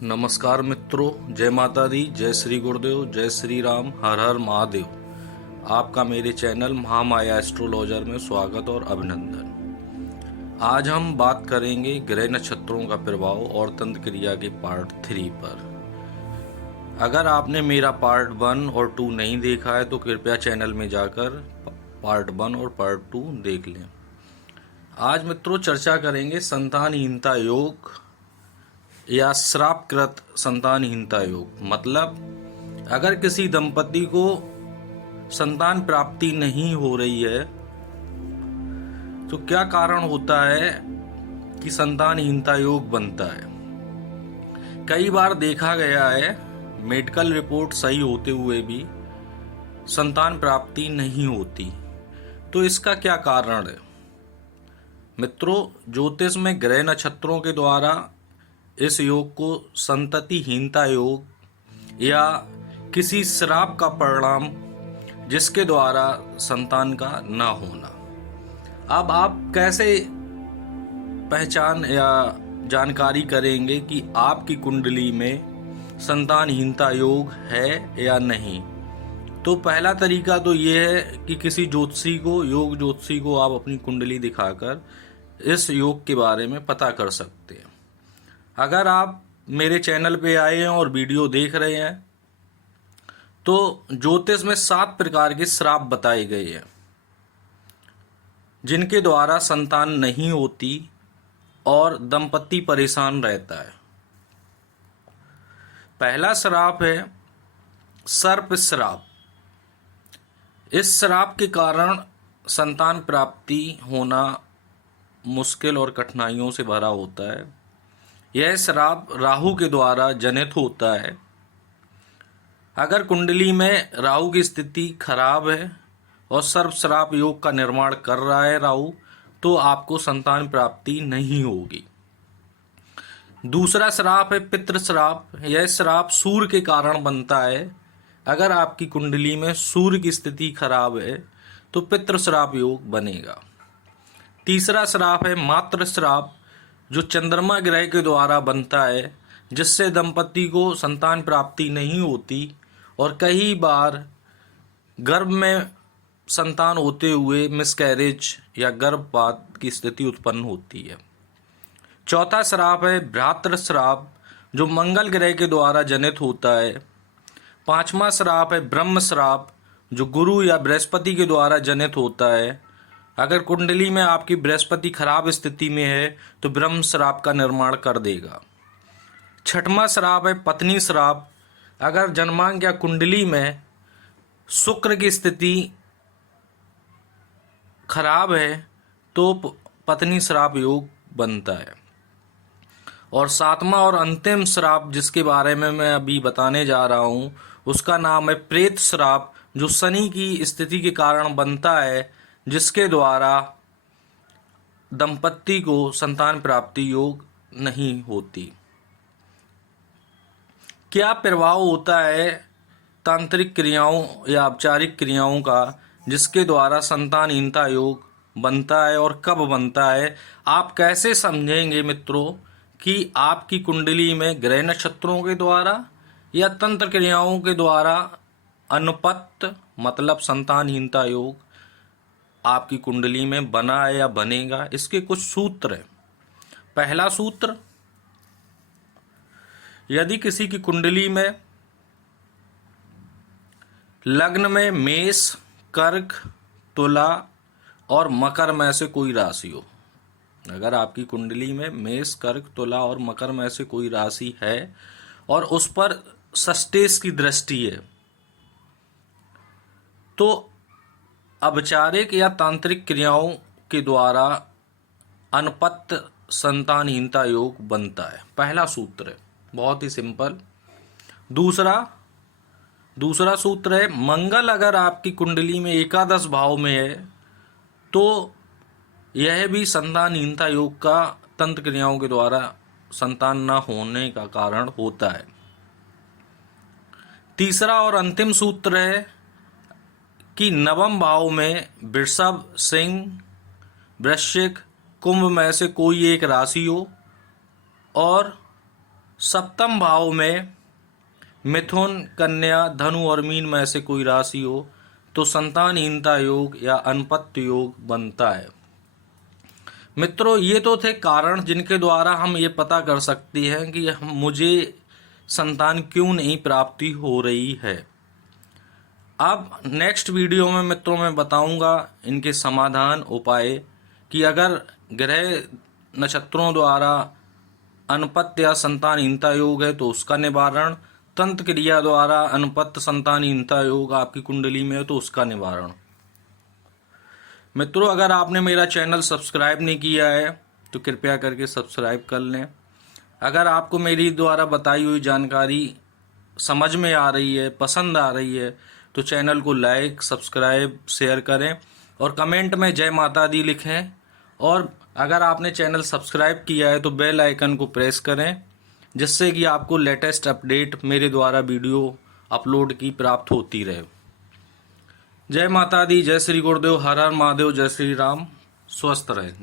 नमस्कार मित्रों, जय माता दी, जय श्री गुरुदेव, जय श्री राम, हर हर महादेव। आपका मेरे चैनल महामाया एस्ट्रोलॉजर में स्वागत और अभिनंदन। आज हम बात करेंगे ग्रह नक्षत्रों का प्रभाव और तंत्र क्रिया के पार्ट 3 पर। अगर आपने मेरा पार्ट 1 और 2 नहीं देखा है तो कृपया चैनल में जाकर पार्ट 1 और पार्ट 2 देख लें। आज मित्रों चर्चा करेंगे संतानहीनता योग या श्रापकृत संतानहीनता योग। मतलब अगर किसी दंपति को संतान प्राप्ति नहीं हो रही है तो क्या कारण होता है कि संतानहीनता योग बनता है। कई बार देखा गया है मेडिकल रिपोर्ट सही होते हुए भी संतान प्राप्ति नहीं होती, तो इसका क्या कारण है। मित्रों, ज्योतिष में ग्रह नक्षत्रों के द्वारा इस योग को संततिहीनता योग या किसी श्राप का परिणाम जिसके द्वारा संतान का न होना। अब आप कैसे पहचान या जानकारी करेंगे कि आपकी कुंडली में संतानहीनता योग है या नहीं। तो पहला तरीका तो ये है कि किसी ज्योतिषी को, योग ज्योतिषी को आप अपनी कुंडली दिखाकर इस योग के बारे में पता कर सकते हैं। अगर आप मेरे चैनल पे आए हैं और वीडियो देख रहे हैं तो ज्योतिष में 7 प्रकार के श्राप बताए गए हैं जिनके द्वारा संतान नहीं होती और दंपति परेशान रहता है। पहला श्राप है सर्प श्राप। इस श्राप के कारण संतान प्राप्ति होना मुश्किल और कठिनाइयों से भरा होता है। यह श्राप राहु के द्वारा जनित होता है। अगर कुंडली में राहु की स्थिति खराब है और सर्प श्राप योग का निर्माण कर रहा है राहु, तो आपको संतान प्राप्ति नहीं होगी। दूसरा श्राप है पितृ श्राप। यह श्राप सूर्य के कारण बनता है। अगर आपकी कुंडली में सूर्य की स्थिति खराब है तो पितृ श्राप योग बनेगा। तीसरा श्राप है मातृ श्राप, जो चंद्रमा ग्रह के द्वारा बनता है, जिससे दंपति को संतान प्राप्ति नहीं होती और कई बार गर्भ में संतान होते हुए मिसकैरेज या गर्भपात की स्थिति उत्पन्न होती है। चौथा श्राप है भ्रातृ श्राप, जो मंगल ग्रह के द्वारा जनित होता है। पांचवा श्राप है ब्रह्म श्राप, जो गुरु या बृहस्पति के द्वारा जनित होता है। अगर कुंडली में आपकी बृहस्पति खराब स्थिति में है तो ब्रह्म श्राप का निर्माण कर देगा। छठवां श्राप है पत्नी श्राप। अगर जन्मांक या कुंडली में शुक्र की स्थिति खराब है तो पत्नी श्राप योग बनता है। और सातवां और अंतिम श्राप जिसके बारे में मैं अभी बताने जा रहा हूँ उसका नाम है प्रेत श्राप, जो शनि की स्थिति के कारण बनता है, जिसके द्वारा दंपति को संतान प्राप्ति योग नहीं होती। क्या प्रभाव होता है तांत्रिक क्रियाओं या औपचारिक क्रियाओं का जिसके द्वारा संतानहीनता योग बनता है और कब बनता है। आप कैसे समझेंगे मित्रों कि आपकी कुंडली में ग्रह नक्षत्रों के द्वारा या तंत्र क्रियाओं के द्वारा अनुपत्त मतलब संतानहीनता योग आपकी कुंडली में बना है या बनेगा। इसके कुछ सूत्र हैं। पहला सूत्र, यदि किसी की कुंडली में लग्न में मेष, कर्क, तुला और मकर में से कोई राशि हो, अगर आपकी कुंडली में मेष, कर्क, तुला और मकर में से कोई राशि है और उस पर षष्टेश की दृष्टि है, तो औपचारिक या तांत्रिक क्रियाओं के द्वारा अनुपत्त संतानहीनता योग बनता है। पहला सूत्र है, बहुत ही सिंपल। दूसरा सूत्र है, मंगल अगर आपकी कुंडली में एकादश भाव में है तो यह भी संतानहीनता योग का तंत्र क्रियाओं के द्वारा संतान न होने का कारण होता है। तीसरा और अंतिम सूत्र है कि नवम भाव में वृषभ, सिंह, वृश्चिक, कुंभ में से कोई एक राशि हो और सप्तम भाव में मिथुन, कन्या, धनु और मीन में से कोई राशि हो तो संतानहीनता योग या अनपत्य योग बनता है। मित्रों, ये तो थे कारण जिनके द्वारा हम ये पता कर सकते हैं कि मुझे संतान क्यों नहीं प्राप्ति हो रही है। अब नेक्स्ट वीडियो में मित्रों मैं बताऊंगा इनके समाधान उपाय कि अगर ग्रह नक्षत्रों द्वारा अनपत्य या संतानहीनता योग है तो उसका निवारण, तंत्र क्रिया द्वारा अनपत्य संतानहीनता योग आपकी कुंडली में है तो उसका निवारण। मित्रों, अगर आपने मेरा चैनल सब्सक्राइब नहीं किया है तो कृपया करके सब्सक्राइब कर लें। अगर आपको मेरी द्वारा बताई हुई जानकारी समझ में आ रही है, पसंद आ रही है तो चैनल को लाइक, सब्सक्राइब, शेयर करें और कमेंट में जय माता दी लिखें। और अगर आपने चैनल सब्सक्राइब किया है तो बेल आइकन को प्रेस करें, जिससे कि आपको लेटेस्ट अपडेट मेरे द्वारा वीडियो अपलोड की प्राप्त होती रहे। जय माता दी, जय श्री गुरुदेव, हर हर महादेव, जय श्री राम। स्वस्थ रहें।